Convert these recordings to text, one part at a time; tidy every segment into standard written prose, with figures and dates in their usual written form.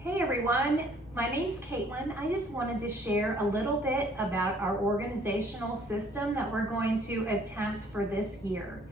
Hey everyone, my name's Katelyn. I just wanted to share a little bit about our organizational system that we're going to attempt for this year.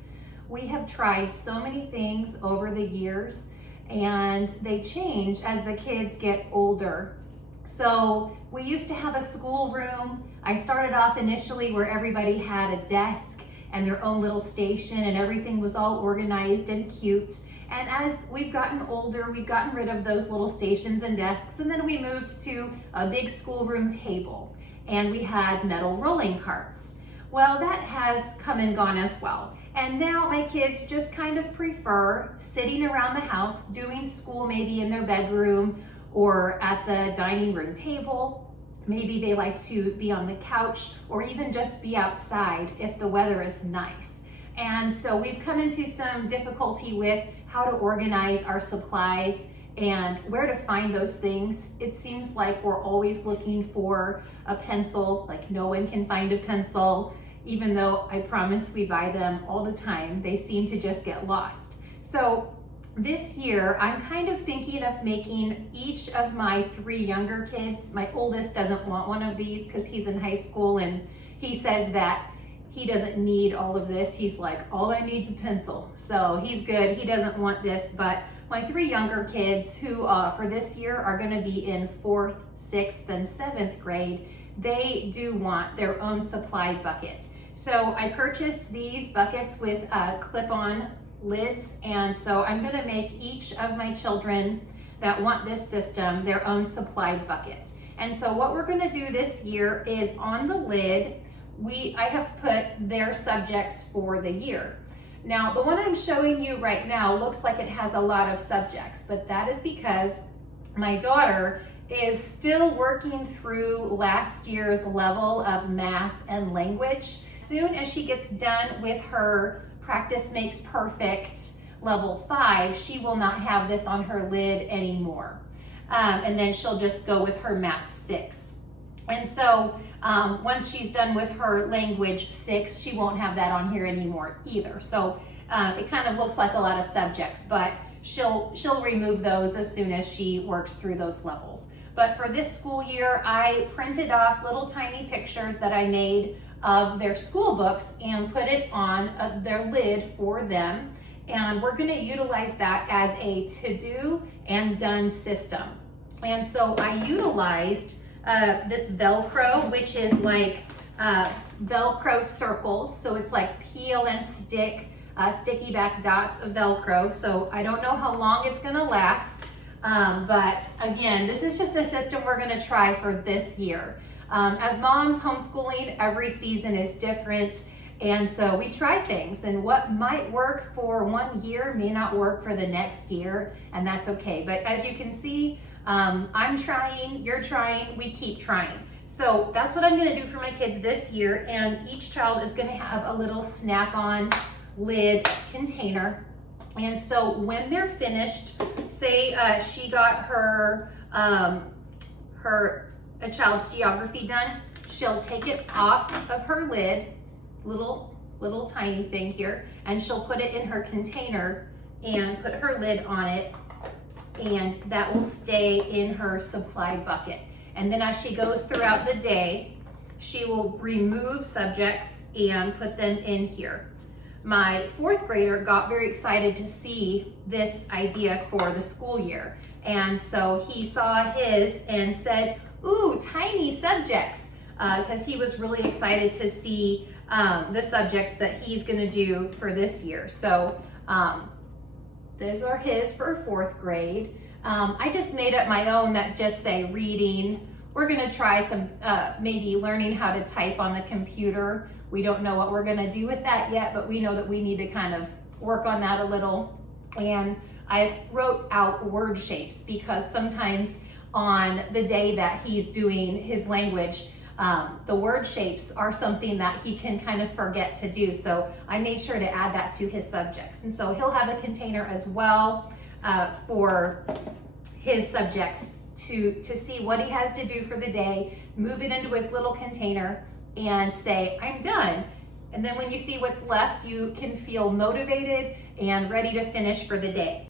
We have tried so many things over the years and they change as the kids get older. So we used to have a school room. I started off initially where everybody had a desk and their own little station and everything was all organized and cute. And as we've gotten older, we've gotten rid of those little stations and desks, and then we moved to a big schoolroom table, and we had metal rolling carts. Well, that has come and gone as well. And now my kids just kind of prefer sitting around the house, doing school maybe in their bedroom or at the dining room table. Maybe they like to be on the couch or even just be outside if the weather is nice. And so we've come into some difficulty with how to organize our supplies and where to find those things. It seems like we're always looking for a pencil, like no one can find a pencil, even though I promise we buy them all the time. They seem to just get lost. So this year, I'm kind of thinking of making each of my 3 younger kids, my oldest doesn't want one of these because he's in high school and he says that he doesn't need all of this. He's like, all I need is a pencil. So he's good, he doesn't want this, but my 3 younger kids who for this year are gonna be in 4th, 6th, and 7th grade, they do want their own supply bucket. So I purchased these buckets with clip-on lids, and so I'm gonna make each of my children that want this system their own supply bucket. And so what we're gonna do this year is on the lid, I have put their subjects for the year. Now, the one I'm showing you right now looks like it has a lot of subjects, but that is because my daughter is still working through last year's level of math and language. As soon as she gets done with her Practice Makes Perfect level 5, she will not have this on her lid anymore. And then she'll just go with her Math 6. And so once she's done with her language 6, she won't have that on here anymore either. So it kind of looks like a lot of subjects, but she'll remove those as soon as she works through those levels. But for this school year, I printed off little tiny pictures that I made of their school books and put it on their lid for them. And we're gonna utilize that as a to-do and done system. And so I utilized this Velcro, which is like Velcro circles. So it's like peel and stick, sticky back dots of Velcro. So I don't know how long it's gonna last. But again, this is just a system we're gonna try for this year. As moms, homeschooling, every season is different. And so we try things, and what might work for one year may not work for the next year, and that's okay. But as you can see, I'm trying, you're trying, we keep trying. So that's what I'm gonna do for my kids this year, and each child is gonna have a little snap-on lid container. And so when they're finished, say she got her, a child's geography done, she'll take it off of her lid, little tiny thing here, and she'll put it in her container and put her lid on it, and that will stay in her supply bucket. And then as she goes throughout the day, she will remove subjects and put them in here. My 4th grader got very excited to see this idea for the school year. And so he saw his and said, ooh, tiny subjects, because he was really excited to see the subjects that he's gonna do for this year. So those are his for 4th grade. I just made up my own that just say reading. We're gonna try some, maybe learning how to type on the computer. We don't know what we're gonna do with that yet, but we know that we need to kind of work on that a little. And I wrote out word shapes because sometimes on the day that he's doing his language, the word shapes are something that he can kind of forget to do. So I made sure to add that to his subjects. And so he'll have a container as well for his subjects to see what he has to do for the day, move it into his little container and say, I'm done. And then when you see what's left, you can feel motivated and ready to finish for the day.